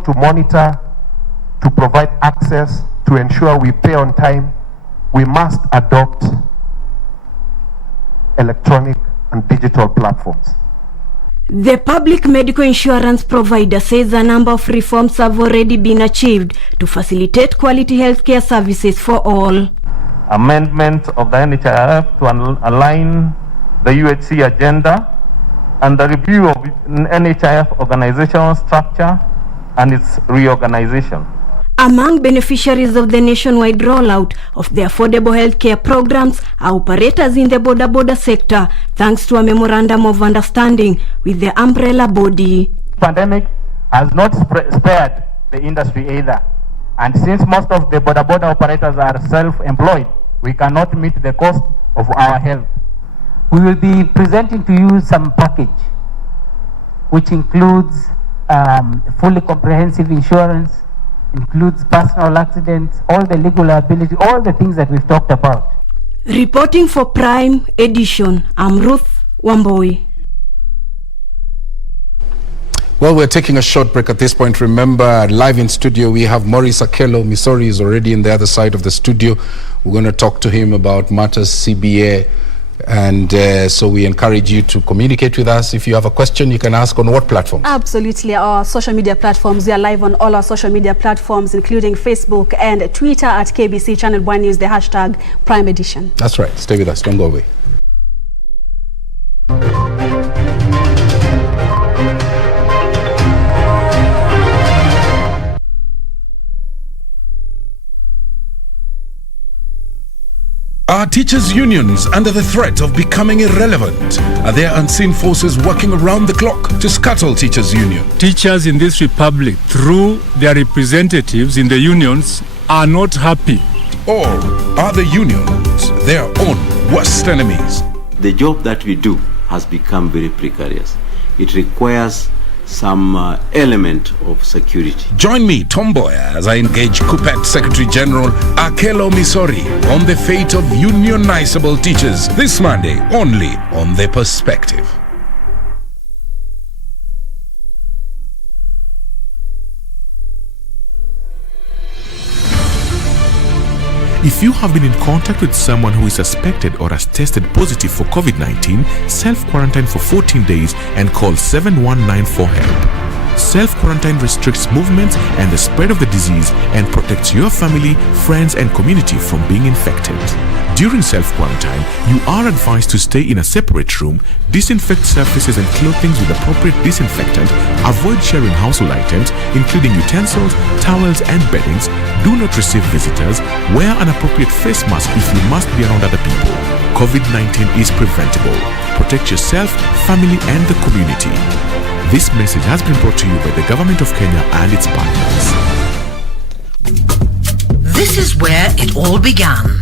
to monitor, to provide access, to ensure we pay on time, we must adopt electronic and digital platforms. The public medical insurance provider says a number of reforms have already been achieved to facilitate quality healthcare services for all. Amendment of the NHIF to align the UHC agenda and the review of NHIF organizational structure and its reorganization. Among beneficiaries of the nationwide rollout of the affordable healthcare programs are operators in the border sector, thanks to a memorandum of understanding with the umbrella body. Pandemic has not spared the industry either, and since most of the border operators are self-employed, we cannot meet the cost of our health. We will be presenting to you some package which includes fully comprehensive insurance, includes personal accidents, all the legal liability, all the things that we've talked about. Reporting for Prime Edition, I'm Ruth Mboya. Well, we're taking a short break at this point. Remember, live in studio, we have Maurice Akello. Missouri is already in the other side of the studio. We're going to talk to him about matters CBA. And so we encourage you to communicate with us. If you have a question, you can ask on what platforms? Absolutely. Our social media platforms. We are live on all our social media platforms, including Facebook and Twitter at KBC Channel 1 News, the hashtag Prime Edition. That's right. Stay with us. Don't go away. Are teachers' unions under the threat of becoming irrelevant? Are there unseen forces working around the clock to scuttle teachers' union? Teachers in this republic, through their representatives in the unions, are not happy. Or are the unions their own worst enemies? The job that we do has become very precarious. It requires some element of security. Join me, Mboya, as I engage KUPPET Secretary General Akello Missouri on the fate of unionizable teachers this Monday, only on The Perspective. If you have been in contact with someone who is suspected or has tested positive for COVID-19, self-quarantine for 14 days and call 7194 for help. Self-quarantine restricts movement and the spread of the disease and protects your family, friends and community from being infected. During self-quarantine, you are advised to stay in a separate room, disinfect surfaces and clothing with appropriate disinfectant, avoid sharing household items, including utensils, towels and beddings, do not receive visitors, wear an appropriate face mask if you must be around other people. COVID-19 is preventable. Protect yourself, family and the community. This message has been brought to you by the Government of Kenya and its partners. This is where it all began.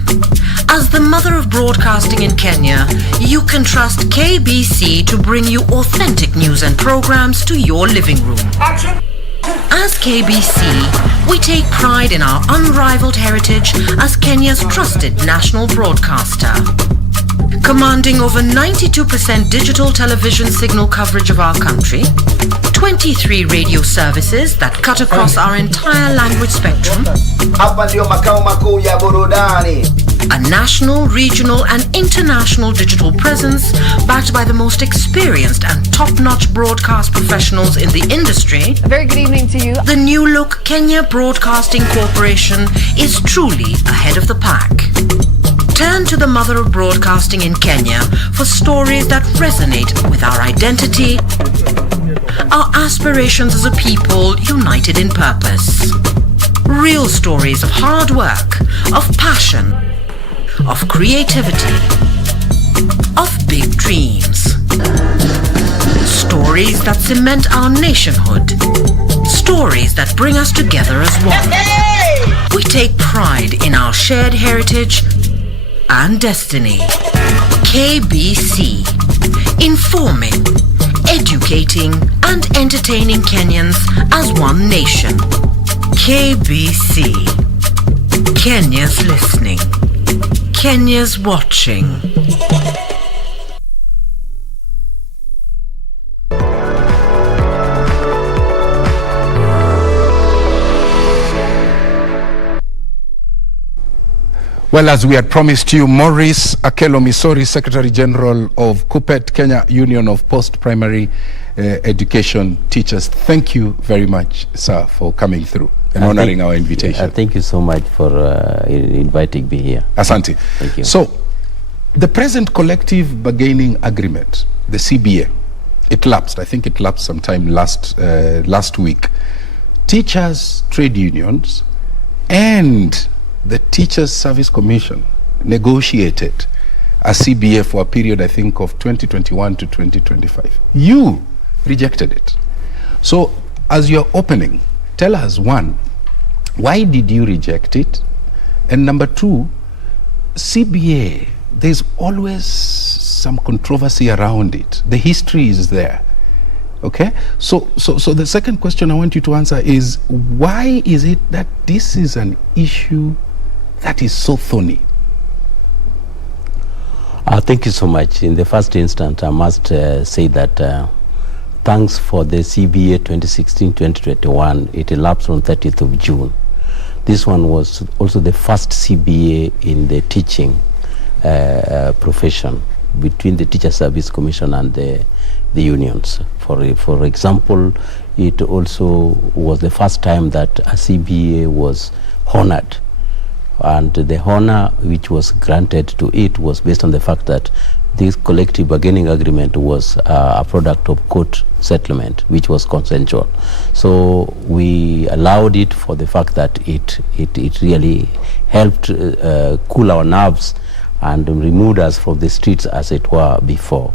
As the mother of broadcasting in Kenya, you can trust KBC to bring you authentic news and programs to your living room. As KBC, we take pride in our unrivaled heritage as Kenya's trusted national broadcaster. Commanding over 92% digital television signal coverage of our country, 23 radio services that cut across our entire language spectrum, a national, regional and international digital presence backed by the most experienced and top-notch broadcast professionals in the industry. A very good evening to you. The new look Kenya Broadcasting Corporation is truly ahead of the pack. Turn to the mother of broadcasting in Kenya for stories that resonate with our identity, our aspirations as a people united in purpose. Real stories of hard work, of passion, of creativity, of big dreams. Stories that cement our nationhood. Stories that bring us together as one. We take pride in our shared heritage and destiny. KBC, informing, educating and entertaining Kenyans as one nation. KBC, Kenya's listening, Kenya's watching. Well, as we had promised you, Maurice Akelo Misori, Secretary General of KUPPET, Kenya Union of Post-Primary Education Teachers. Thank you very much, sir, for coming through and honoring our invitation. Thank you so much for inviting me here. Asante. Thank you. So, the present collective bargaining agreement, the CBA, it lapsed. I think it lapsed sometime last week. Teachers, trade unions, and the Teachers Service Commission negotiated a CBA for a period, I think, of 2021 to 2025. You rejected it. So, as you're opening, tell us, one, why did you reject it? And number two, CBA, there's always some controversy around it. The history is there. Okay? So the second question I want you to answer is, why is it that this is an issue that is so thorny? Thank you so much. In the first instance, I must say that thanks for the CBA 2016-2021, it elapsed on 30th of June. This one was also the first CBA in the teaching profession between the Teacher Service Commission and the unions. For example, it also was the first time that a CBA was honored. And the honor which was granted to it was based on the fact that this collective bargaining agreement was a product of court settlement, which was consensual. So we allowed it for the fact that it really helped cool our nerves and removed us from the streets, as it were, before.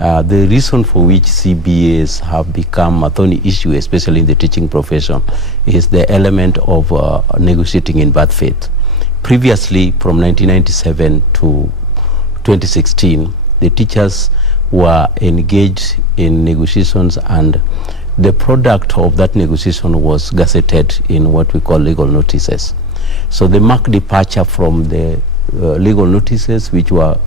The reason for which CBAs have become a thorny issue, especially in the teaching profession, is the element of negotiating in bad faith. Previously, from 1997 to 2016, the teachers were engaged in negotiations, and the product of that negotiation was gazetted in what we call legal notices. So the marked departure from the legal notices, which were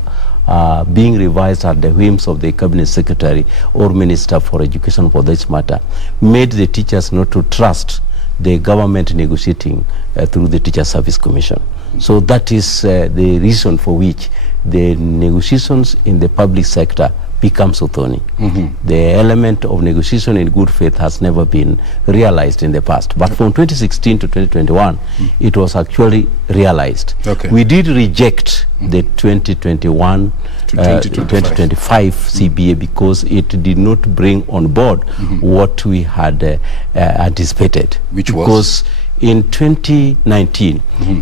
being revised at the whims of the cabinet secretary or minister for education for this matter, made the teachers not to trust the government negotiating through the Teacher Service Commission. So that is the reason for which the negotiations in the public sector become so thorny. The element of negotiation in good faith has never been realized in the past. But from 2016 to 2021, it was actually realized. We did reject the 2021 to 2025 CBA because it did not bring on board what we had anticipated. Which was? Because in 2019,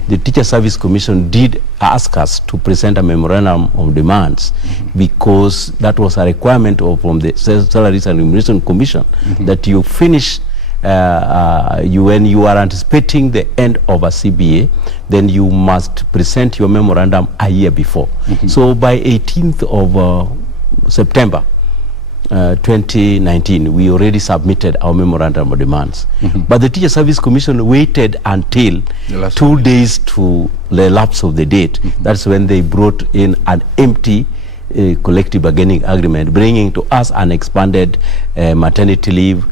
the Teacher Service Commission did ask us to present a memorandum of demands because that was a requirement from the Salaries and Remuneration Commission that you finish, when you are anticipating the end of a CBA, then you must present your memorandum a year before. So by 18th of September 2019, we already submitted our memorandum of demands. But the Teacher Service Commission waited until 2 days to the lapse of the date. That's when they brought in an empty collective bargaining agreement, bringing to us an expanded maternity leave,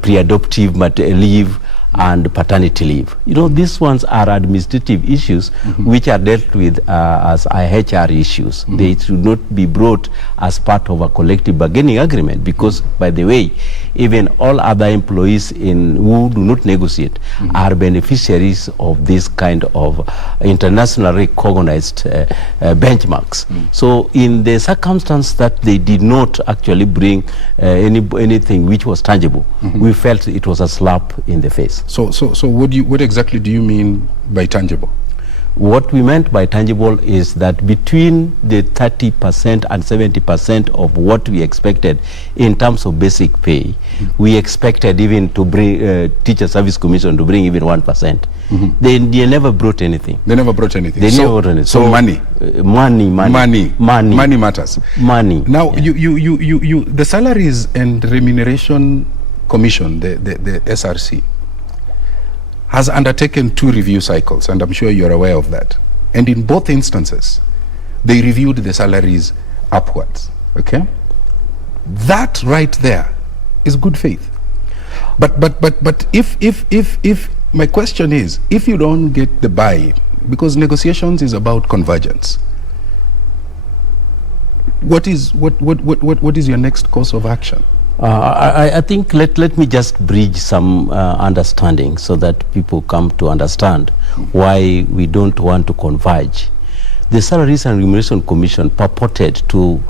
pre-adoptive leave, and paternity leave. You know, these ones are administrative issues which are dealt with as IHR issues. They should not be brought as part of a collective bargaining agreement because, by the way, even all other employees who do not negotiate are beneficiaries of this kind of internationally recognized benchmarks. So in the circumstance that they did not actually bring anything which was tangible, we felt it was a slap in the face. So what exactly do you mean by tangible? What we meant by tangible is that between the 30% and 70% of what we expected in terms of basic pay, we expected even to bring Teacher Service Commission to bring even 1%. They never brought anything. They never brought anything. They never brought anything. So money. Money matters. Money. Now, the Salaries and Remuneration Commission, the SRC, has undertaken 2 review cycles, and I'm sure you're aware of that. And in both instances, they reviewed the salaries upwards. Okay, that right there is good faith. But if my question is, if you don't get the buy, Because negotiations is about convergence. What is your next course of action? I think let me just bridge some understanding so that people come to understand why we don't want to converge. The Salaries and Remuneration Commission purported to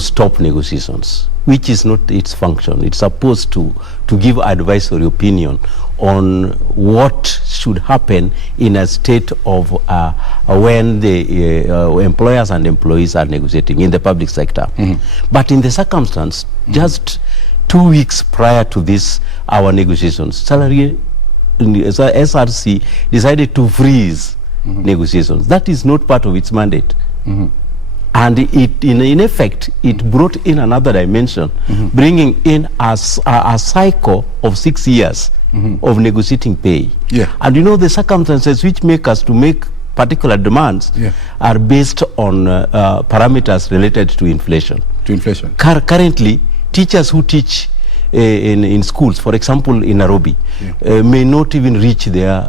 stop negotiations, which is not its function. It's supposed to give advisory opinion on what should happen in a state of when the employers and employees are negotiating in the public sector. But in the circumstance, just 2 weeks prior to this, our negotiations, SRC decided to freeze negotiations. That is not part of its mandate. And it, in effect, it brought in another dimension, bringing in a cycle of 6 years of negotiating pay. And you know, the circumstances which make us to make particular demands are based on parameters related to inflation. Currently, teachers who teach in schools, for example, in Nairobi, may not even reach their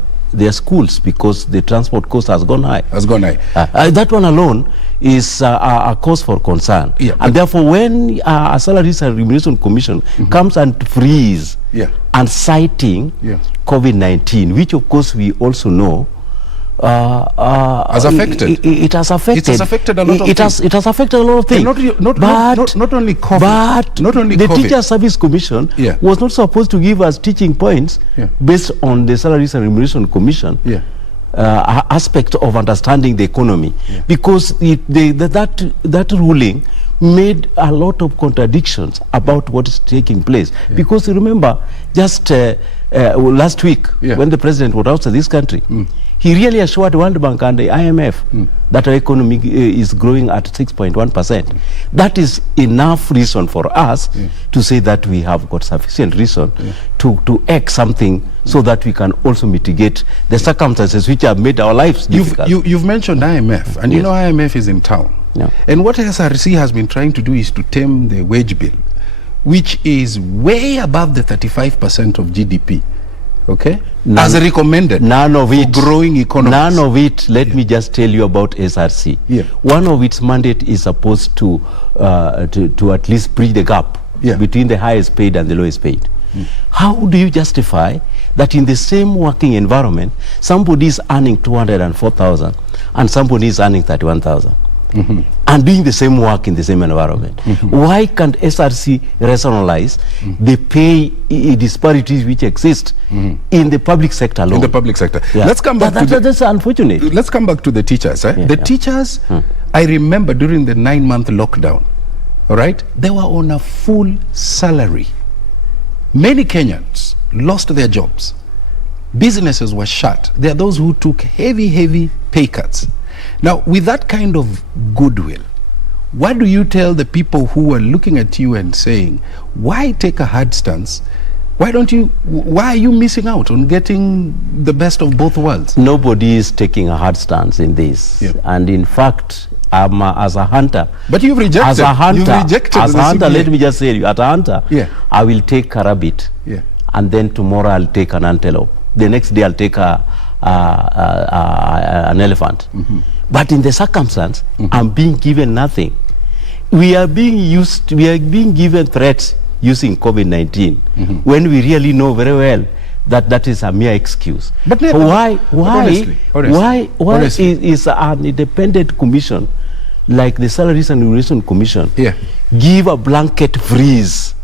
schools because the transport cost has gone high. That one alone is a cause for concern. And therefore, when a Salaries and Remuneration Commission comes and freeze and citing COVID-19, which of course we also know has affected. It has affected. It has affected a lot of things. It has affected a lot of things. Not only COVID. But not only the COVID. Teacher Service Commission was not supposed to give us teaching points based on the Salaries and Remuneration Commission aspect of understanding the economy, because that ruling made a lot of contradictions about what is taking place. Because remember, just last week, when the president was out of this country, he really assured World Bank and the IMF that our economy is growing at 6.1%. That is enough reason for us to say that we have got sufficient reason to act something so that we can also mitigate the circumstances which have made our lives difficult. You've mentioned IMF, and you know IMF is in town. And what SRC has been trying to do is to tame the wage bill, which is way above the 35% of GDP. As recommended. None of it. Growing economies. None of it. Let me just tell you about SRC. One of its mandate is supposed to at least bridge the gap between the highest paid and the lowest paid. How do you justify that in the same working environment, somebody is earning 204,000 and somebody is earning 31,000? And doing the same work in the same environment. Why can't SRC rationalize the pay disparities which exist in the public sector alone? In the public sector. Let's come back to that's unfortunate. Let's come back to the teachers. The teachers, I remember during the 9-month lockdown, they were on a full salary. Many Kenyans lost their jobs. Businesses were shut. There are those who took heavy pay cuts. Now, with that kind of goodwill, what do you tell the people who are looking at you and saying, why take a hard stance? Why are you missing out on getting the best of both worlds? Nobody is taking a hard stance in this. And in fact, as a hunter. But you've rejected. As a hunter, let me just say, as a hunter, I will take a rabbit. And then tomorrow I'll take an antelope. The next day I'll take an elephant. But in the circumstance, I'm being given nothing. We are being given threats using COVID-19 when we really know very well that that is a mere excuse. But why is an independent commission like the Salaries and Remuneration Commission give a blanket freeze?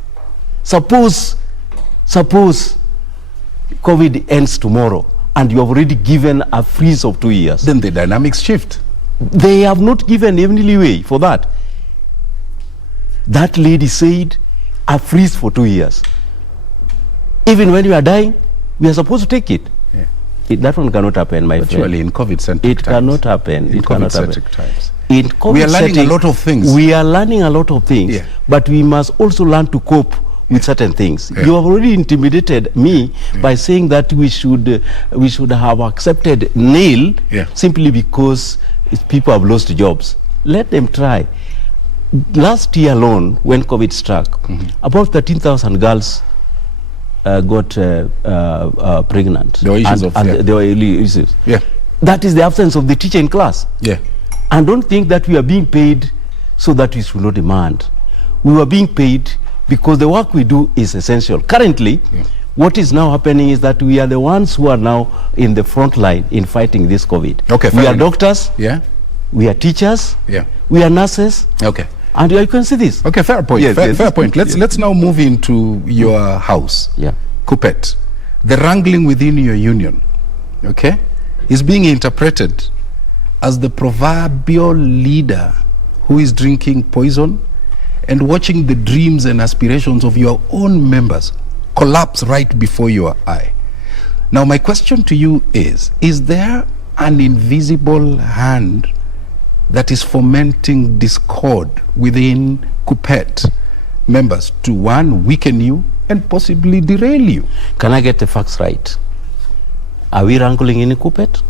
Suppose COVID ends tomorrow and you have already given a freeze of 2 years. Then the dynamics shift. They have not given any leeway for that. That lady said a freeze for 2 years. Even when you are dying, we are supposed to take it. That one cannot happen, my friend. Actually, in COVID-centric times. It cannot happen. In COVID-centric times. In COVID we are learning a lot of things. We are learning a lot of things, but we must also learn to cope with certain things. You have already intimidated me by saying that we should have accepted nil simply because people have lost jobs. Let them try. Last year alone, when COVID struck, about 13,000 girls got pregnant. There were issues there were issues. That is the absence of the teacher in class. Yeah. And don't think that we are being paid so that we should not demand. We were being paid because the work we do is essential. Currently, what is now happening is that we are the ones who are now in the front line in fighting this COVID. Okay, we are enough. doctors. Yeah. We are teachers. Yeah. We are nurses. Okay. And you can see this. Okay, fair point. Yes, fair point. Let's now move into your house. Yeah. Kupet. The wrangling within your union, okay, is being interpreted as the proverbial leader who is drinking poison and watching the dreams and aspirations of your own members collapse right before your eye. Now, my question to you is there an invisible hand that is fomenting discord within Kupet members to, one, weaken you and possibly derail you? Can I get the facts right? Are we wrangling in Kupet?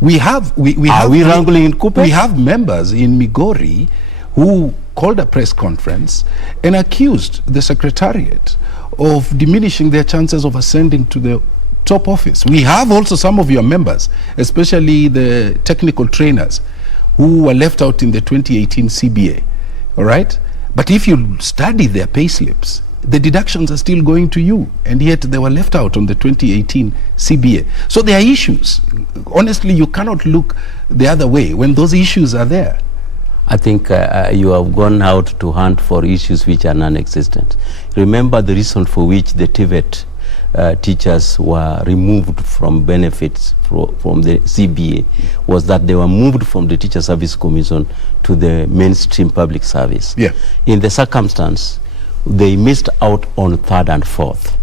We have wrangling in Kupet? We have members in Migori who called a press conference and accused the secretariat of diminishing their chances of ascending to the top office. We have also some of your members, especially the technical trainers, who were left out in the 2018 CBA. All right? But if you study their pay slips, the deductions are still going to you, and yet they were left out on the 2018 CBA. So there are issues. Honestly, you cannot look the other way when those issues are there. I think you have gone out to hunt for issues which are non-existent. Remember the reason for which the TVET teachers were removed from benefits from the CBA was that they were moved from the Teacher Service Commission to the mainstream public service. Yeah. In the circumstance, they missed out on third and fourth.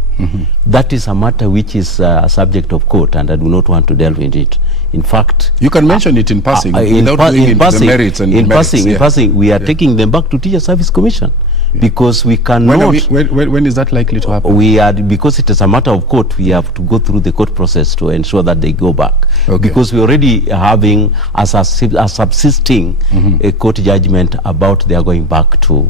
That is a matter which is a subject of court, and I do not want to delve into it. In fact, you can mention it in passing without going into the merits and in passing, we are taking them back to Teacher Service Commission. Because we cannot. When is that likely to happen? Because it is a matter of court, we have to go through the court process to ensure that they go back. Okay. Because we already having a subsisting a court judgment about their going back to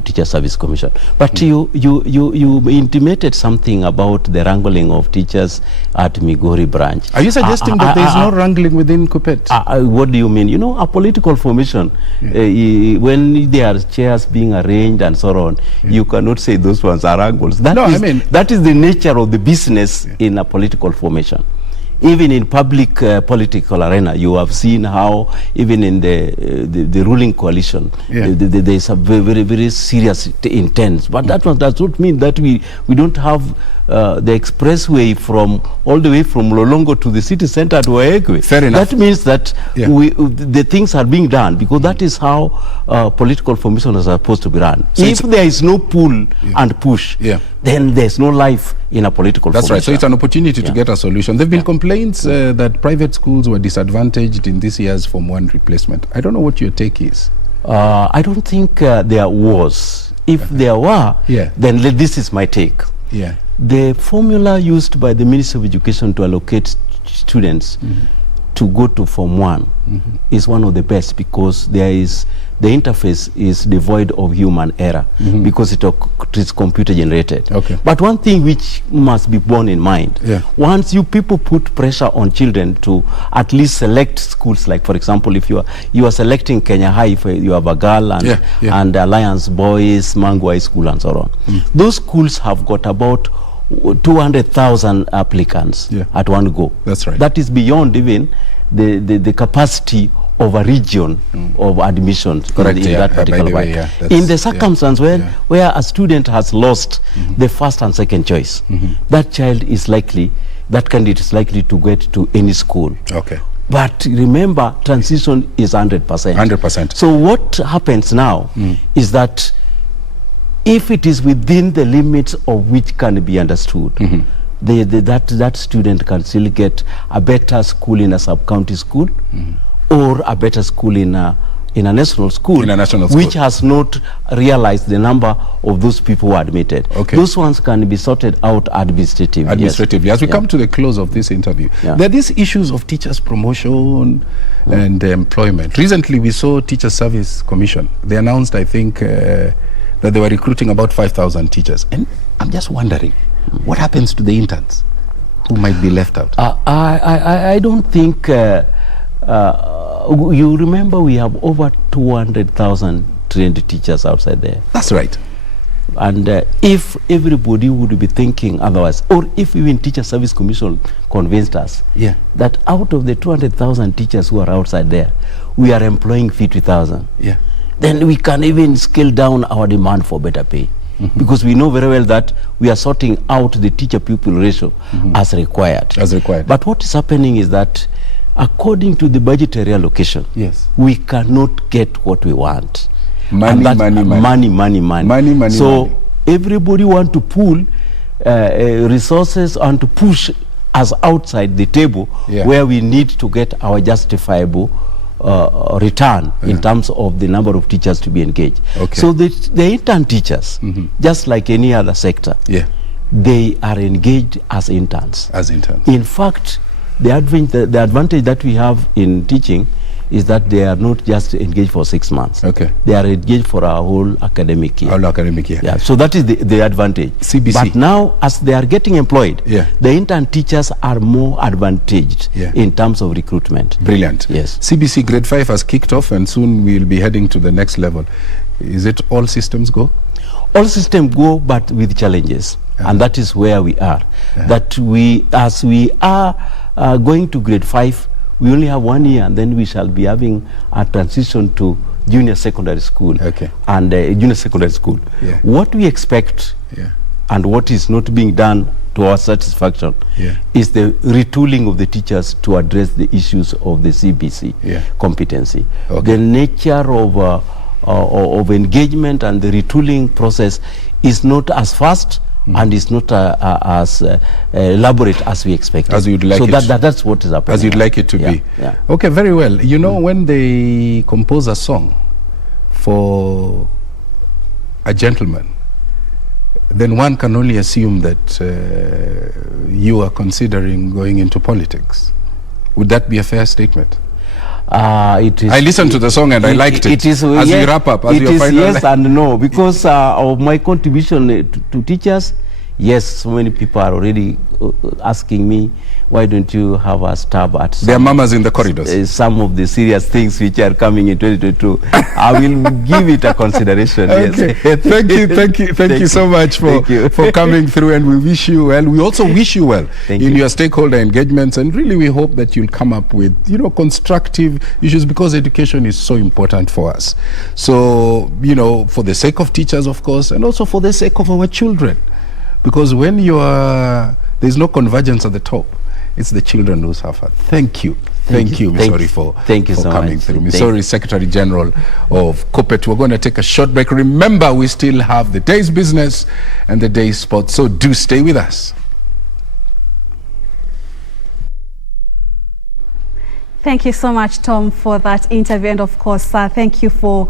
Teacher Service Commission. But you intimated something about the wrangling of teachers at Migori branch. Are you suggesting that there is no wrangling within Kupet? What do you mean? You know, a political formation, when there are chairs being arranged and so on, you cannot say those ones are wrangles. That is the nature of the business in a political formation. Even in public political arena, you have seen how even in the ruling coalition, there is a very, very serious intent. But that does not mean that we don't have the expressway from all the way from Lolongo to the city center to Waekwe. Fair enough. That means that the things are being done because that is how political formations are supposed to be run. So if there is no pull and push, then there's no life in a political formation. That's right. So it's an opportunity to get a solution. There have been complaints that private schools were disadvantaged in this year's Form 1 replacement. I don't know what your take is. I don't think there was. If there were, then this is my take. Yeah. The formula used by the Ministry of Education to allocate students to go to Form 1 is one of the best because the interface is devoid of human error because it is computer generated. Okay. But one thing which must be borne in mind, once you people put pressure on children to at least select schools, like for example, if you are selecting Kenya High, if you have a girl and Alliance Boys, Mangu High School and so on, those schools have got about 200,000 applicants at one go. That's right. That is beyond even the capacity of a region of admissions in that particular way. In the circumstance where a student has lost the first and second choice, that child is likely, that candidate is likely to get to any school. Okay. But remember, transition is 100%. 100%. So what happens now is that if it is within the limits of which can be understood, that student can still get a better school in a sub-county school or a better school in a national school, which has not realized the number of those people who are admitted. Okay. Those ones can be sorted out administratively. As we come to the close of this interview, there are these issues of teachers' promotion and employment. Recently, we saw Teacher Service Commission. They announced, I think, that they were recruiting about 5,000 teachers. And I'm just wondering, what happens to the interns? who might be left out? I don't think, you remember we have over 200,000 trained teachers outside there. That's right. And if everybody would be thinking otherwise, or if even Teacher Service Commission convinced us that out of the 200,000 teachers who are outside there, we are employing 50,000, then we can even scale down our demand for better pay. Because we know very well that we are sorting out the teacher-pupil ratio as required. But what is happening is that according to the budgetary allocation, we cannot get what we want. Money. So everybody want to pool resources and to push us outside the table where we need to get our justifiable return in terms of the number of teachers to be engaged. So the intern teachers, just like any other sector, they are engaged as interns. In fact, the advantage that we have in teaching is that they are not just engaged for 6 months. They are engaged for our whole academic year. So that is the advantage. CBC. But now, as they are getting employed, the intern teachers are more advantaged in terms of recruitment. Brilliant. Yes. CBC Grade 5 has kicked off, and soon we'll be heading to the next level. Is it all systems go? All systems go, but with challenges. And that is where we are. That as we are going to Grade 5, we only have 1 year, and then we shall be having a transition to junior secondary school and junior secondary school. What we expect and what is not being done to our satisfaction is the retooling of the teachers to address the issues of the CBC competency. The nature of engagement and the retooling process is not as fast and it's not as elaborate as we expected. As you'd like so it. that's what is happening. As you'd like it to be. Okay, very well. You know, when they compose a song for a gentleman, then one can only assume that you are considering going into politics. Would that be a fair statement? It is, I listened to the song and I liked it. As we wrap up, as your final yes and no, because of my contribution to teachers. Yes, so many people are already asking me, why don't you have a stab at their mamas in the corridors? Some of the serious things which are coming in 2022. I will give it a consideration. Okay. Yes. Thank you so much for coming through, and we wish you well. We also wish you well in your stakeholder engagements, and really we hope that you'll come up with constructive issues, because education is so important for us. So for the sake of teachers, of course, and also for the sake of our children. Because when there's no convergence at the top, it's the children who suffer. Thank you. Thank you, Missouri, for coming through. Missouri Secretary General of KUPPET. We're going to take a short break. Remember, we still have the day's business and the day's sports, so do stay with us. Thank you so much, Tom, for that interview. And of course, thank you for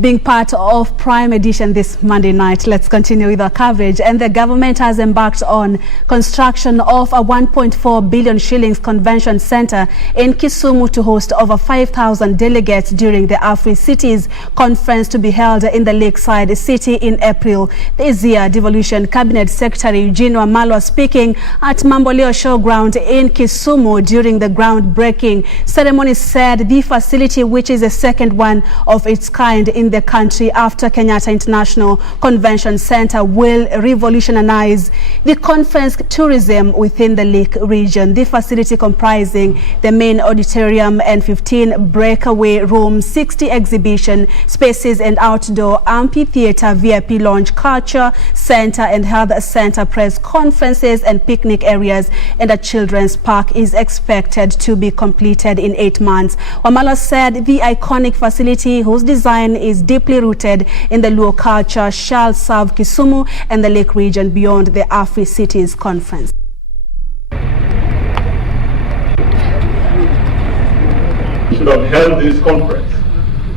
being part of Prime Edition this Monday night. Let's continue with our coverage. And the government has embarked on construction of a 1.4 billion shillings convention center in Kisumu to host over 5,000 delegates during the Afri-Cities conference to be held in the Lakeside City in April this year. Devolution Cabinet Secretary Eugene Wamalwa speaking at Mboya Showground in Kisumu during the groundbreaking ceremony said the facility, which is the second one of its kind in the country after Kenyatta International Convention Center, will revolutionize the conference tourism within the Lake region. The facility, comprising the main auditorium and 15 breakaway rooms, 60 exhibition spaces and outdoor amphitheater, VIP lounge, culture center and health center, press conferences and picnic areas, and a children's park is expected to be completed in 8 months. Wamalwa said the iconic facility, whose design is deeply rooted in the Luo culture, shall serve Kisumu and the Lake region beyond the Afri-Cities conference. We should have held this conference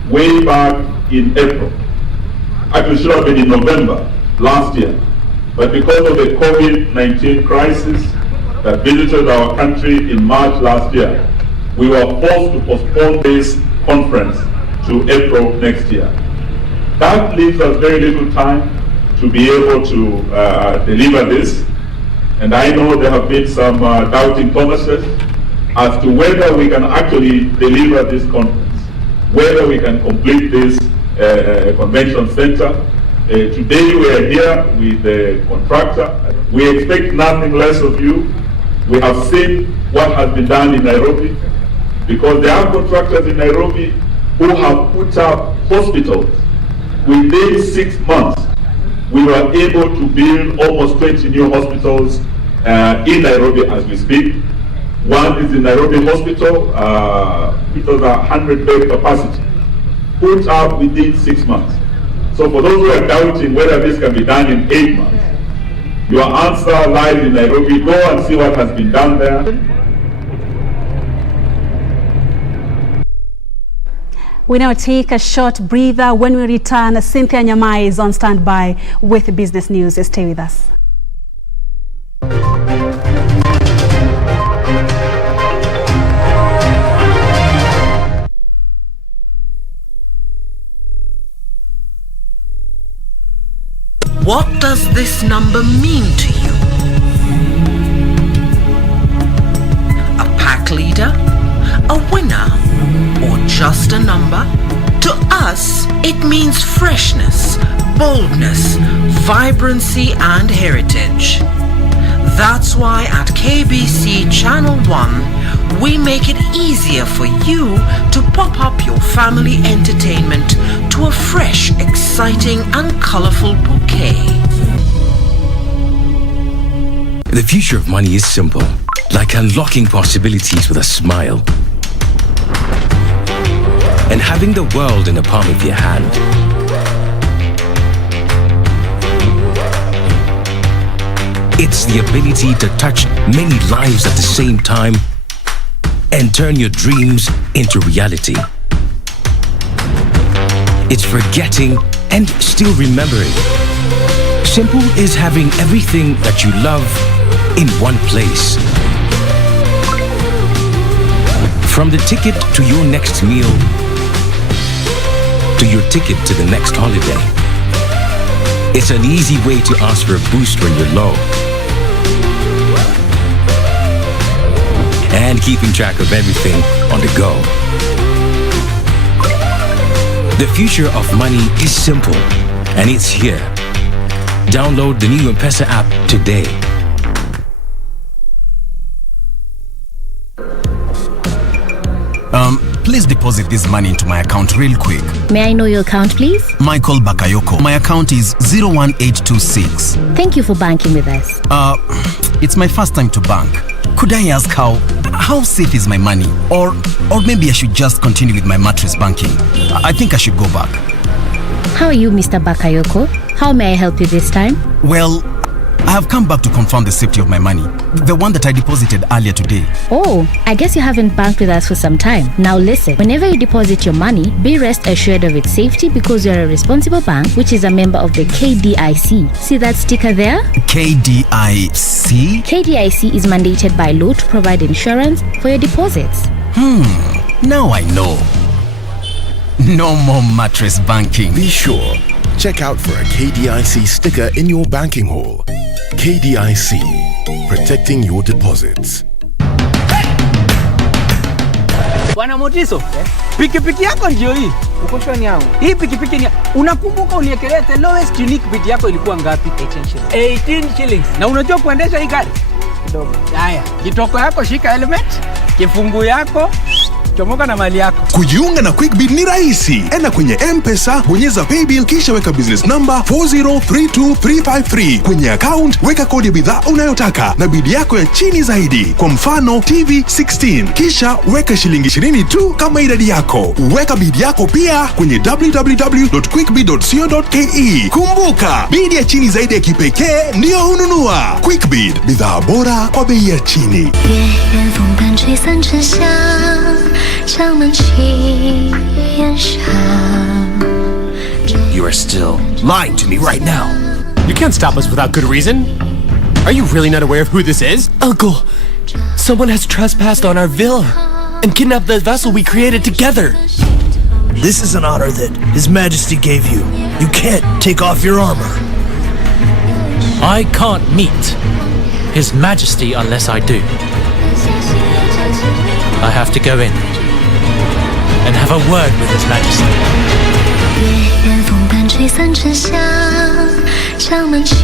way back in April. Actually, it should have been in November last year. But because of the COVID-19 crisis that visited our country in March last year, we were forced to postpone this conference to April next year. That leaves us very little time to be able to deliver this. and I know there have been some doubting Thomases as to whether we can actually deliver this conference, whether we can complete this convention center. Today we are here with the contractor. We expect nothing less of you. We have seen what has been done in Nairobi, because there are contractors in Nairobi who have put up hospitals. Within 6 months, we were able to build almost 20 new hospitals in Nairobi as we speak. One is the Nairobi Hospital, it was a 100-bed capacity, put up within 6 months. So for those who are doubting whether this can be done in 8 months, your answer lies in Nairobi. Go and see what has been done there. We now take a short breather. When we return, Cynthia Nyamai is on standby with business news. Stay with us. What does this number mean to you? A pack leader? A winner? Or just a number? To us, it means freshness, boldness, vibrancy and heritage. That's why at KBC Channel 1, we make it easier for you to pop up your family entertainment to a fresh, exciting and colorful bouquet. The future of money is simple, like unlocking possibilities with a smile. And having the world in the palm of your hand. It's the ability to touch many lives at the same time and turn your dreams into reality. It's forgetting and still remembering. Simple is having everything that you love in one place. From the ticket to your next meal, to your ticket to the next holiday. It's an easy way to ask for a boost when you're low. And keeping track of everything on the go. The future of money is simple, and it's here. Download the new M-Pesa app today. Please deposit this money into my account real quick. May I know your account, please? Michael Bakayoko. My account is 01826. Thank you for banking with us. It's my first time to bank. Could I ask how safe is my money? Or maybe I should just continue with my mattress banking. I think I should go back. How are you, Mr. Bakayoko? How may I help you this time? Well, I have come back to confirm the safety of my money. The one that I deposited earlier today. Oh, I guess you haven't banked with us for some time. Now listen, whenever you deposit your money, be rest assured of its safety because you're a responsible bank, which is a member of the KDIC. See that sticker there? KDIC? KDIC is mandated by law to provide insurance for your deposits. Now I know. No more mattress banking. Be sure. Check out for a KDIC sticker in your banking hall. KDIC, protecting your deposits. Bwana Motiso, pikipiki yako ndio hii. Uko shwani yangu. Hii pikipiki ni unakumbuka uniekelea the lowest unique bid yako ilikuwa ngapi? 18 shillings. Na unajua kuendesha hii gari? Kidogo. Haya, kitoko yako shika helmet, kifungu yako chomoka na mali yako. Kujiunga na QuickBid ni rahisi. Enda kwenye M-Pesa, bonyeza paybill kisha weka business number 4032353. Kwenye account weka kodi ya bidhaa unayotaka na bid yako ya chini zaidi. Kwa mfano TV 16. Kisha weka shilingi 20 tu kama idadi yako. Weka bid yako pia kwenye www.quickbid.co.ke. Kumbuka, bid ya chini zaidi ya kipekee ndio hununua. QuickBid, bidhaa bora kwa bei ya chini. You are still lying to me right now. You can't stop us without good reason. Are you really not aware of who this is? Uncle, someone has trespassed on our villa and kidnapped the vessel we created together. This is an honor that His Majesty gave you. You can't take off your armor. I can't meet His Majesty unless I do. I have to go in and have a word with His Majesty. 夜风伴吹散沉香，将门起。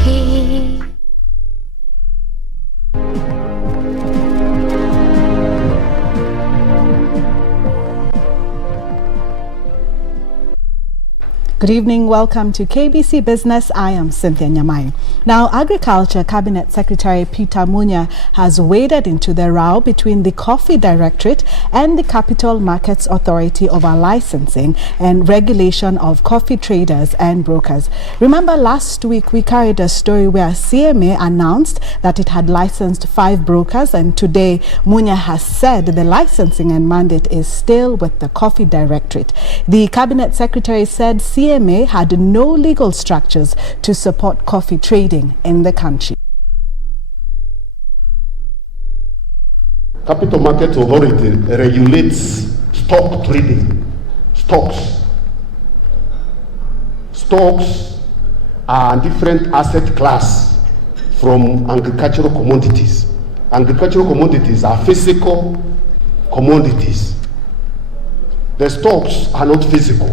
Good evening, welcome to KBC Business. I am Cynthia Nyamai. Now, Agriculture Cabinet Secretary Peter Munya has waded into the row between the Coffee Directorate and the Capital Markets Authority over licensing and regulation of coffee traders and brokers. Remember, last week we carried a story where CMA announced that it had licensed 5 brokers, and today Munya has said the licensing and mandate is still with the Coffee Directorate. The Cabinet Secretary said CMA had no legal structures to support coffee trading in the country. Capital Markets Authority regulates stock trading. Stocks are a different asset class from agricultural commodities. Agricultural commodities are physical commodities. The stocks are not physical.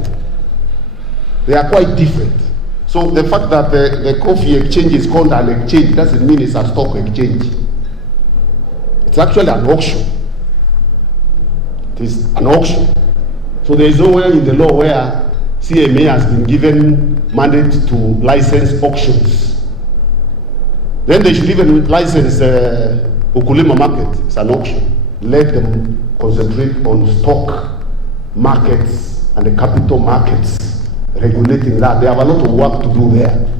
They are quite different. So the fact that the coffee exchange is called an exchange doesn't mean it's a stock exchange. It's actually an auction. It is an auction. So there is nowhere in the law where CMA has been given mandate to license auctions. Then they should even license Ukulima market. It's an auction. Let them concentrate on stock markets and the capital markets. Regulating that. They have a lot of work to do there.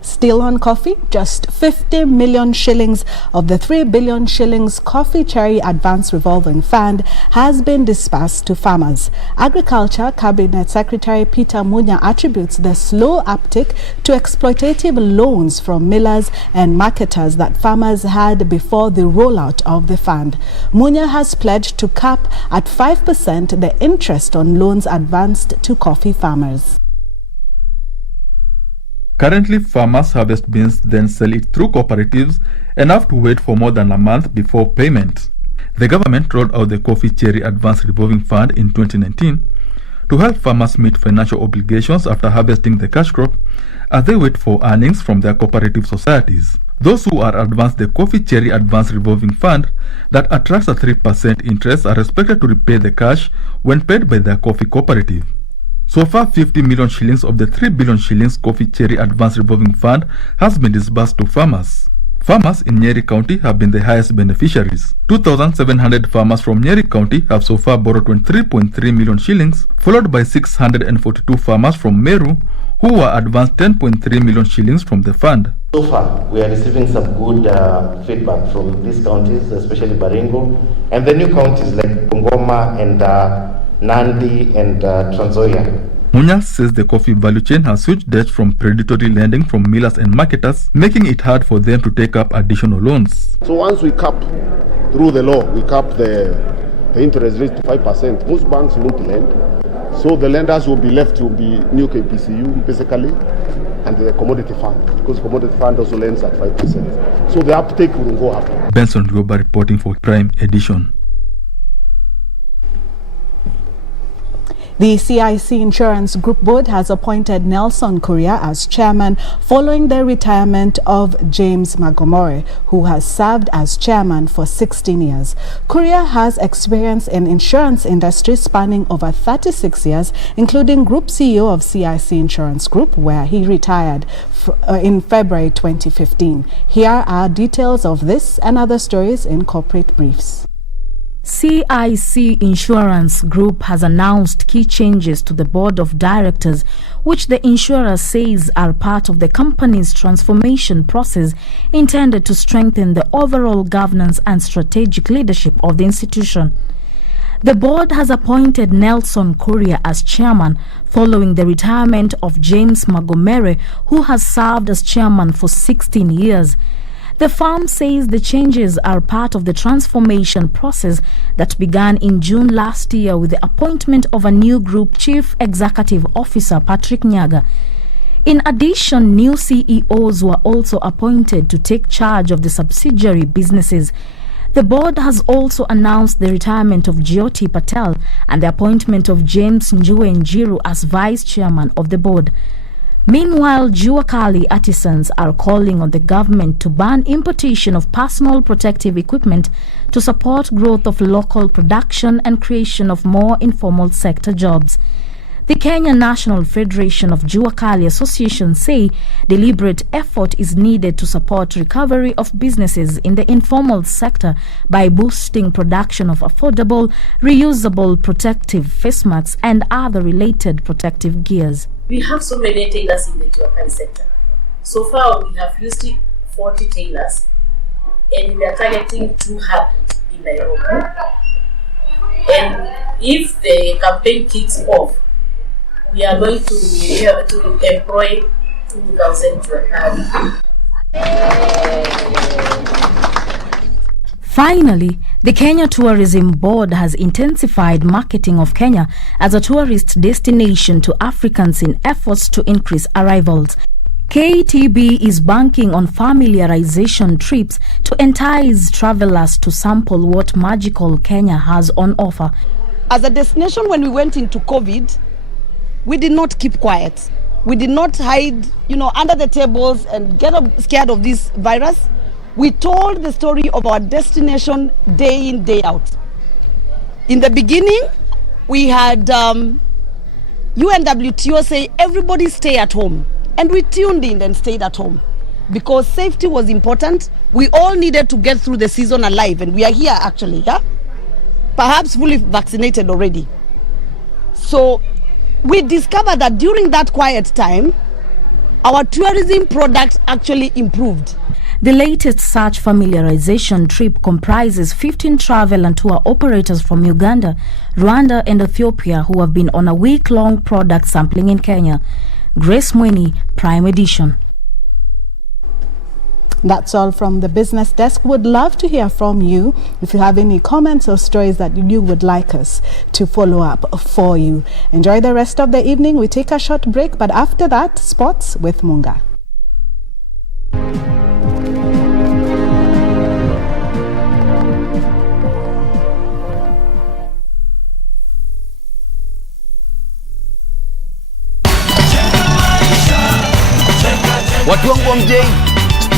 Still on coffee, just 50 million shillings of the 3 billion shillings Coffee Cherry Advance Revolving Fund has been disbursed to farmers. Agriculture Cabinet Secretary Peter Munya attributes the slow uptick to exploitative loans from millers and marketers that farmers had before the rollout of the fund. Munya has pledged to cap at 5% the interest on loans advanced to coffee farmers. Currently, farmers harvest beans, then sell it through cooperatives and have to wait for more than a month before payment. The government rolled out the Coffee Cherry Advance Revolving Fund in 2019 to help farmers meet financial obligations after harvesting the cash crop as they wait for earnings from their cooperative societies. Those who are advanced the Coffee Cherry Advance Revolving Fund that attracts a 3% interest are expected to repay the cash when paid by their coffee cooperative. So far, 50 million shillings of the 3 billion shillings Coffee Cherry Advance Revolving Fund has been disbursed to farmers. Farmers in Nyeri County have been the highest beneficiaries. 2,700 farmers from Nyeri County have so far borrowed 23.3 million shillings, followed by 642 farmers from Meru who were advanced 10.3 million shillings from the fund. So far, we are receiving some good feedback from these counties, especially Baringo, and the new counties like Bungoma and Nandi and Trans Nzoia. Munya says the coffee value chain has huge debt from predatory lending from millers and marketers, making it hard for them to take up additional loans. So once we cap through the law, we cap the interest rate to 5%. Most banks won't lend. So the lenders will be left to be new KPCU basically and the commodity fund, because commodity fund also lends at 5%. So the uptake will go up. Benson Rioba reporting for Prime Edition. The CIC Insurance Group Board has appointed Nelson Kuria as chairman following the retirement of James Magomore, who has served as chairman for 16 years. Kuria has experience in insurance industry spanning over 36 years, including Group CEO of CIC Insurance Group, where he retired in February 2015. Here are details of this and other stories in corporate briefs. CIC Insurance Group has announced key changes to the board of directors, which the insurer says are part of the company's transformation process intended to strengthen the overall governance and strategic leadership of the institution. The board has appointed Nelson Kuria as chairman following the retirement of James Magomere, who has served as chairman for 16 years. The firm says the changes are part of the transformation process that began in June last year with the appointment of a new group chief executive officer, Patrick Nyaga. In addition, new CEOs were also appointed to take charge of the subsidiary businesses. The board has also announced the retirement of Jyoti Patel and the appointment of James Njue Njiru as vice chairman of the board. Meanwhile, Jua Kali artisans are calling on the government to ban importation of personal protective equipment to support growth of local production and creation of more informal sector jobs. The Kenya National Federation of Jua Kali Association say deliberate effort is needed to support recovery of businesses in the informal sector by boosting production of affordable, reusable protective face masks and other related protective gears. We have so many tailors in the Jua Kali sector. So far, we have used 40 tailors, and we are targeting 200 in Nairobi. And if the campaign kicks off, we are going to employ 2,000 Jua Kali. Finally, the Kenya Tourism Board has intensified marketing of Kenya as a tourist destination to Africans in efforts to increase arrivals. KTB is banking on familiarization trips to entice travelers to sample what magical Kenya has on offer. As a destination, when we went into COVID, we did not keep quiet. We did not hide, under the tables and get scared of this virus. We told the story of our destination day in, day out. In the beginning, we had UNWTO say everybody stay at home. And we tuned in and stayed at home because safety was important. We all needed to get through the season alive, and we are here actually, perhaps fully vaccinated already. So we discovered that during that quiet time, our tourism products actually improved. The latest such familiarization trip comprises 15 travel and tour operators from Uganda, Rwanda and Ethiopia who have been on a week-long product sampling in Kenya. Grace Mweni, Prime Edition. That's all from the business desk. Would love to hear from you if you have any comments or stories that you would like us to follow up for you. Enjoy the rest of the evening. We take a short break, but after that, sports with Munga. Watu wangu wa mjei,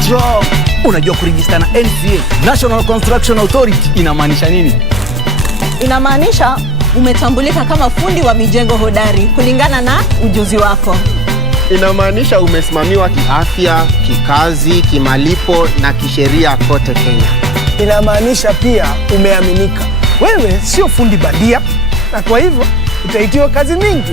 strong. Unajua kurejista na NCA, National Construction Authority, inamaanisha nini? Inamaanisha umetambulika kama fundi wa mijengo hodari kulingana na ujuzi wako. Inamaanisha umesimamiwa kiafya, kikazi, kimalipo na kisheria kote Kenya. Inamaanisha pia umeaminika. Wewe sio fundi bandia na kwa hivyo utaitiwa kazi mingi.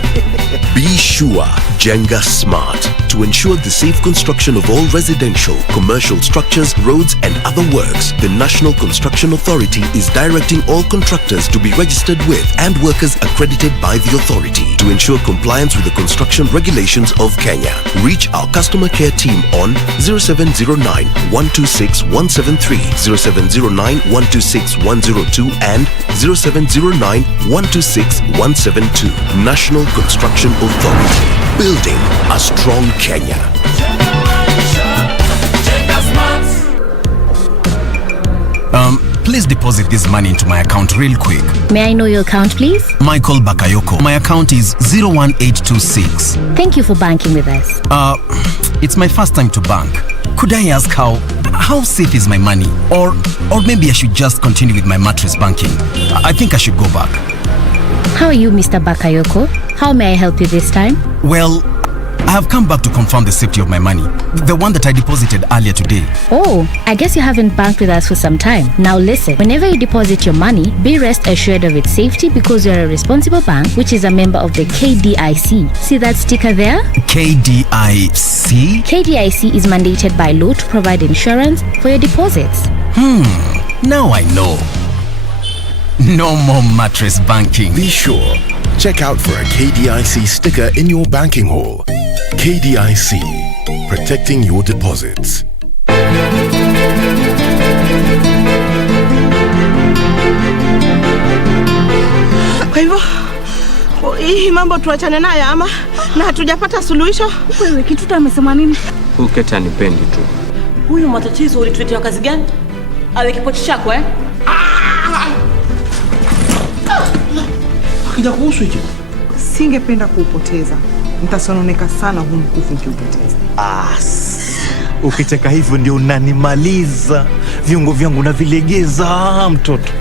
Be sure, Jenga Smart, to ensure the safe construction of all residential, commercial structures, roads and other works. The National Construction Authority is directing all contractors to be registered with and workers accredited by the authority to ensure compliance with the construction regulations of Kenya. Reach our customer care team on 0709 126 173, 0709 126 102 and 0709 126 172. National Construction Authority, building a strong Kenya. Please deposit this money into my account real quick. May I know your account, please? Michael Bakayoko. My account is 01826. Thank you for banking with us. It's my first time to bank. Could I ask how safe is my money? Or maybe I should just continue with my mattress banking. I think I should go back. How are you, Mr. Bakayoko? How may I help you this time? Well, I have come back to confirm the safety of my money. The one that I deposited earlier today. Oh, I guess you haven't banked with us for some time. Now listen, whenever you deposit your money, be rest assured of its safety because you're a responsible bank, which is a member of the KDIC. See that sticker there? KDIC? KDIC is mandated by law to provide insurance for your deposits. Now I know. No more mattress banking. Be sure, check out for a KDIC sticker in your banking hall. KDIC, protecting your deposits. Kwa hivyo, hii mambo tuachane nayo ama na hatujapata suluhisho. Wewe Kituta amesema nini? Huyu Keti anipendi tu. Huyu matatizo ulituletea kazi gani? Awe kipochi chako Akija kuhusu hicho. Singependa kuupoteza. Nitasononeka sana huu mkufu nikiupoteza. Ukitaka hivyo ndio unanimaliza. Viungo vyangu na vilegeza mtoto.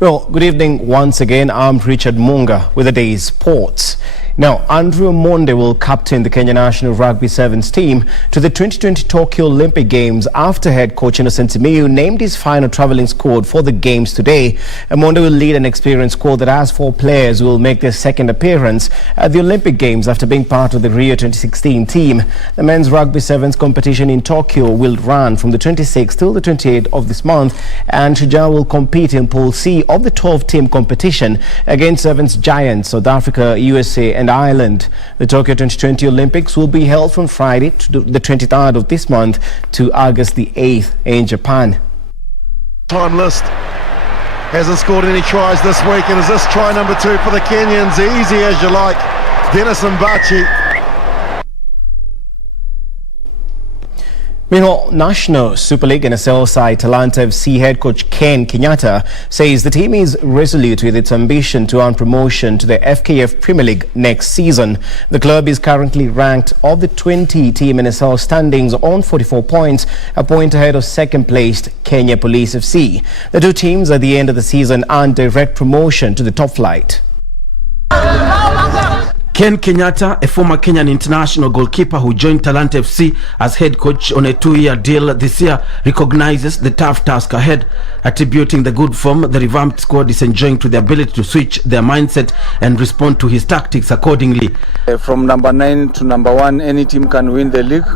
Well, good evening once again. I'm Richard Munga with the day's sports. Now, Andrew Monde will captain the Kenya national rugby sevens team to the 2020 Tokyo Olympic Games after head coach Innocent Simiyu named his final travelling squad for the games today. Monde will lead an experienced squad that has 4 players who will make their second appearance at the Olympic Games after being part of the Rio 2016 team. The men's rugby sevens competition in Tokyo will run from the 26th till the 28th of this month, and Shujaa will compete in Pool C of the 12-team competition against sevens giants South Africa, USA and Ireland. The Tokyo 2020 Olympics will be held from Friday to the 23rd of this month to August the 8th in Japan. Time list. Hasn't scored any tries this week, and is this try number 2 for the Kenyans? Easy as you like. Dennis Mbachi. Meanwhile, National Super League NSL side Talanta FC head coach Ken Kenyatta says the team is resolute with its ambition to earn promotion to the FKF Premier League next season. The club is currently ranked of the 20-team NSL standings on 44 points, a point ahead of second-placed Kenya Police FC. The two teams at the end of the season earn direct promotion to the top flight. Ken Kenyatta, a former Kenyan international goalkeeper who joined Talanta FC as head coach on a 2-year deal this year, recognizes the tough task ahead, attributing the good form the revamped squad is enjoying to the ability to switch their mindset and respond to his tactics accordingly. From number 9 to number 1, any team can win the league.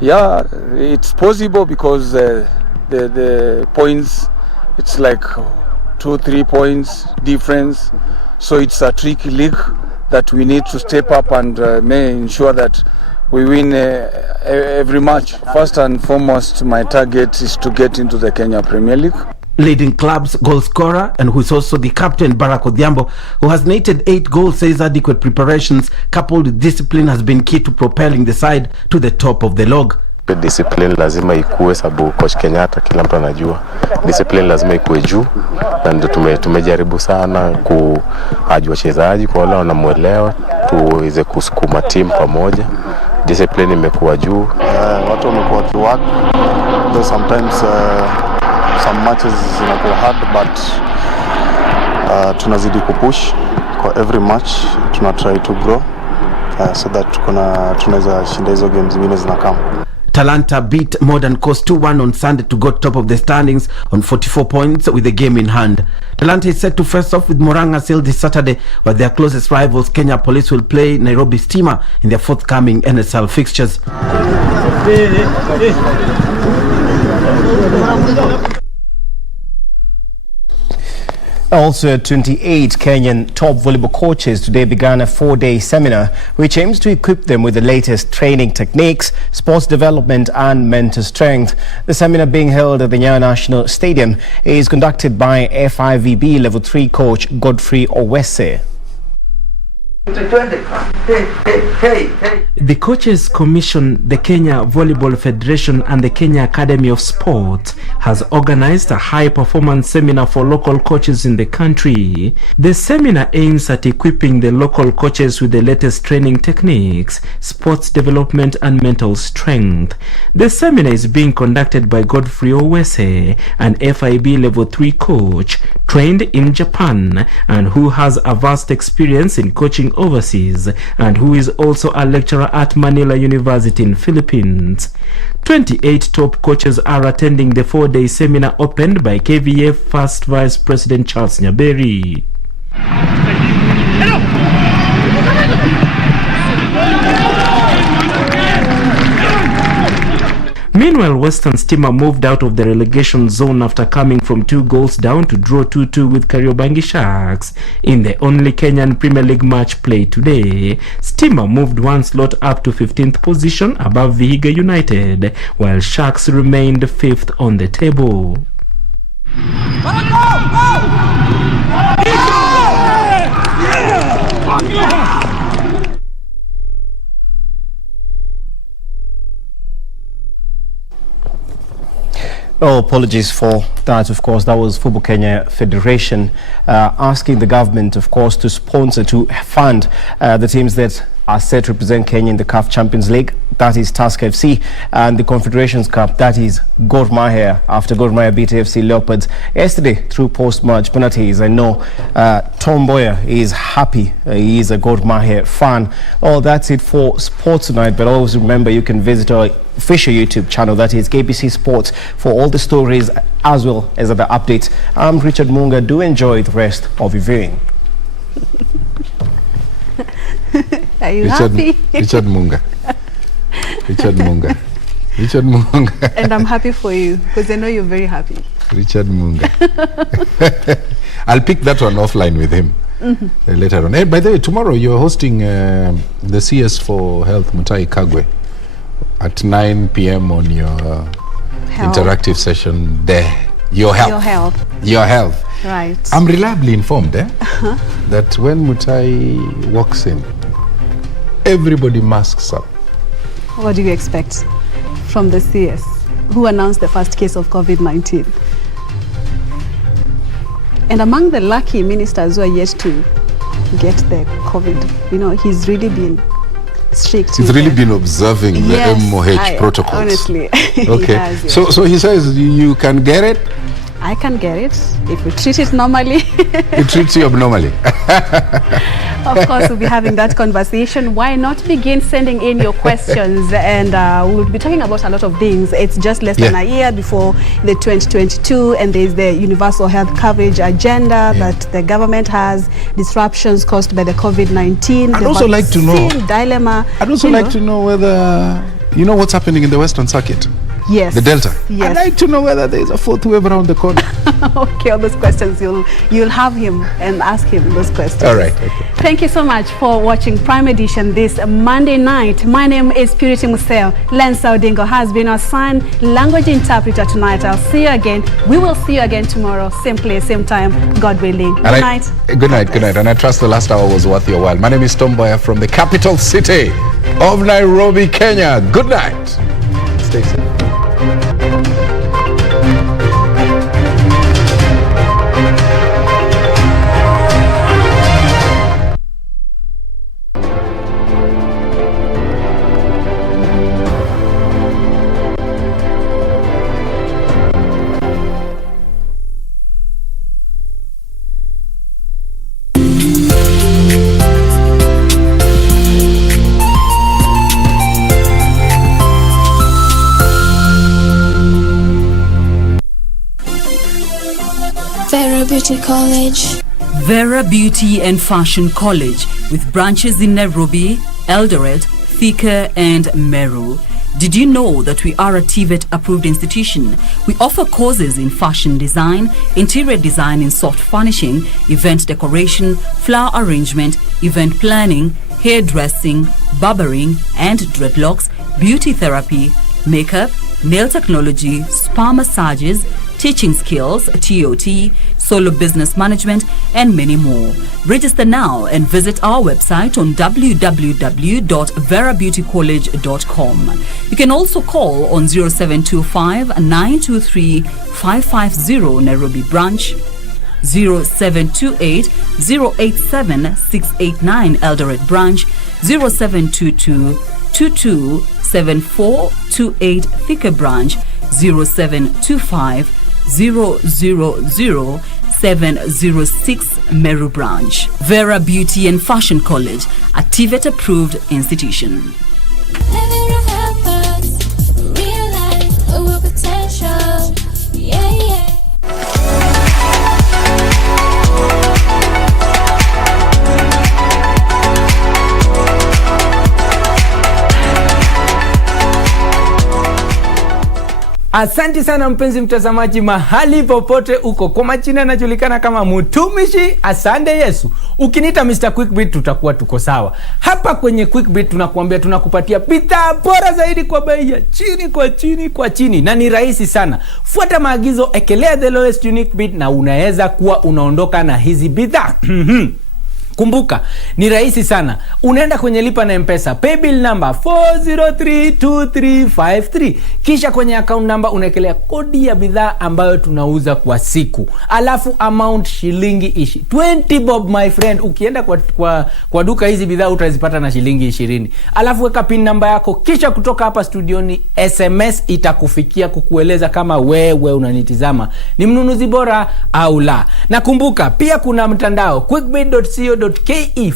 Yeah, it's possible because the points, it's like 2-3 points difference. So it's a tricky league that we need to step up and may ensure that we win every match. First and foremost, my target is to get into the Kenya Premier League. Leading club's goal scorer and who is also the captain, Barack Odhiambo, who has netted 8 goals, says adequate preparations coupled with discipline has been key to propelling the side to the top of the log. Discipline lazima ikuwe, sababu coach Kenyatta kila mtu anajua discipline lazima ikuwe juu, na ndio tumejaribu sana kuajua wachezaji kwa wale wanamuelewa tuweze kusukuma team pamoja. Discipline imekuwa juu, watu wamekuwa kiwork, though sometimes some matches zinakuwa hard, but tunazidi kupush kwa every match, tuna try to grow so that tunaweza shinda hizo games zingine zinakama. Talanta beat Modern Coast 2-1 on Sunday to go top of the standings on 44 points with the game in hand. Talanta is set to face off with Moranga Seal this Saturday, while their closest rivals Kenya Police will play Nairobi Steamer in their forthcoming NSL fixtures. Also, 28 Kenyan top volleyball coaches today began a 4-day seminar which aims to equip them with the latest training techniques, sports development and mental strength. The seminar, being held at the Nyayo National Stadium, is conducted by FIVB Level 3 coach Godfrey Owese. The Coaches Commission, the Kenya Volleyball Federation and the Kenya Academy of Sport has organized a high-performance seminar for local coaches in the country. The seminar aims at equipping the local coaches with the latest training techniques, sports development and mental strength. The seminar is being conducted by Godfrey Owese, an FIB Level 3 coach trained in Japan and who has a vast experience in coaching overseas, and who is also a lecturer at Manila University in Philippines. 28 top coaches are attending the 4-day seminar opened by KVF First Vice President Charles Nyaberi. Meanwhile, Western Stima moved out of the relegation zone after coming from 2 goals down to draw 2-2 with Kariobangi Sharks in the only Kenyan Premier League match played today. Stima moved 1 slot up to 15th position above Vihiga United, while Sharks remained 5th on the table. Oh, apologies for that. Of course, that was Football Kenya Federation asking the government, of course, to sponsor, to fund the teams that are set to represent Kenya in the CAF Champions League. That is Tusker FC, and the Confederations Cup, that is Gor Mahia, after Gor Mahia beat AFC Leopards yesterday through post-match penalties. I know Tom Mboya is happy. He is a Gor Mahia fan. Oh, that's it for sports tonight, but always remember you can visit our official YouTube channel, that is KBC Sports, for all the stories as well as other updates. I'm Richard Munga. Do enjoy the rest of your viewing. Are you happy? Richard Munga. Richard Munga. Richard Munga. And I'm happy for you because I know you're very happy. Richard Munga. I'll pick that one offline with him later on. Hey, by the way, tomorrow you're hosting the CS for Health Mutai Kagwe at 9 p.m. on your interactive session there. Your Health. Your Health. Your Health. Right. I'm reliably informed that when Mutai walks in, everybody masks up. What do you expect from the CS, who announced the first case of COVID-19? And among the lucky ministers who are yet to get the COVID, you know, he's really been strict. He's really been observing the MOH protocols. Honestly, okay. he has, yes. So he says you can get it. I can get it if we treat it normally. It treats you abnormally. Of course, we'll be having that conversation. Why not begin sending in your questions? And we'll be talking about a lot of things. It's just less than a year before the 2022, and there's the universal health coverage agenda that the government has, disruptions caused by the COVID-19. I'd also like to know dilemma. I'd also like to know whether you know what's happening in the Western Circuit. Yes. The Delta. Yes. I'd like to know whether there's a 4th wave around the corner. Okay, all those questions you'll have him and ask him those questions. All right. Okay. Thank you so much for watching Prime Edition this Monday night. My name is Purity Museo. Lensa Odingo has been our sign language interpreter tonight. I'll see you again. We will see you again tomorrow, same place, same time, God willing. Good night. Good night. Good night. And I trust the last hour was worth your while. My name is Tom Mboya from the capital city of Nairobi, Kenya. Good night. Stay safe. Beauty College. Vera Beauty and Fashion College, with branches in Nairobi, Eldoret, Thika and Meru. Did you know that we are a TVET approved institution? We offer courses in fashion design, interior design in soft furnishing, event decoration, flower arrangement, event planning, hairdressing, barbering and dreadlocks, beauty therapy, makeup, nail technology, spa massages, teaching skills, TOT, solo business management, and many more. Register now and visit our website on www.verabeautycollege.com. You can also call on 0725-923-550 Nairobi branch, 0728-087-689 Eldoret branch, 0722-227428 Thika branch, 0725-000-706 Meru branch. Vera Beauty and Fashion College, a TVET approved institution. Asante sana mpenzi mtazamaji mahali popote uko. Kwa majina najulikana kama Mtumishi Asante Yesu. Ukiniita Mr. Quickbit tutakuwa tuko sawa. Hapa kwenye Quickbit tunakuambia tunakupatia bidhaa bora zaidi kwa bei ya chini. Na ni rahisi sana. Fuata maagizo, ekelea the lowest unique bid na unaweza kuwa unaondoka na hizi bidhaa. Kumbuka, ni rahisi sana. Unaenda kwenye lipa na M-Pesa, paybill number 4032353. Kisha kwenye account number unaekelea kodi ya bidhaa ambayo tunauza kwa siku. Alafu amount shilingi 20 bob my friend. Ukienda kwa duka hizi bidhaa utazipata na shilingi 20. Alafu weka pin number yako. Kisha kutoka hapa studioni SMS itakufikia kukueleza kama wewe unanitizama ni mnunuzi bora au la. Na kumbuka, pia kuna mtandao quickbit.co.ke.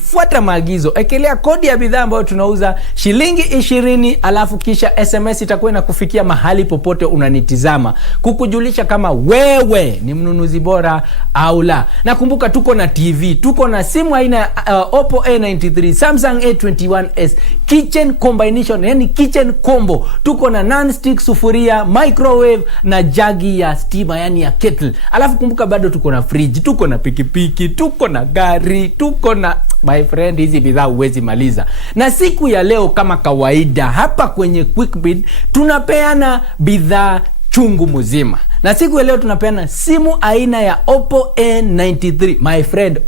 Fuata maagizo, ekelea kodi ya bidhaa ambayo tunauza shilingi 20, alafu kisha SMS itakuwa inakufikia mahali popote unanitizama kukujulisha kama wewe ni mnunuzi bora au la. Na kumbuka, tuko na TV, tuko na simu aina Oppo A93, Samsung A21s, kitchen combination, yani kitchen combo. Tuko na non-stick sufuria, microwave na jagi ya stima, yani ya kettle. Alafu kumbuka, bado tuko na fridge, tuko na pikipiki, tuko na gari, tuko na my friend, hizi bidhaa huwezi maliza. Na siku ya leo kama kawaida hapa kwenye Quickbit tunapeana bidhaa chungu mzima. Na siku ya leo tunapeana simu aina ya Oppo A93 my friend.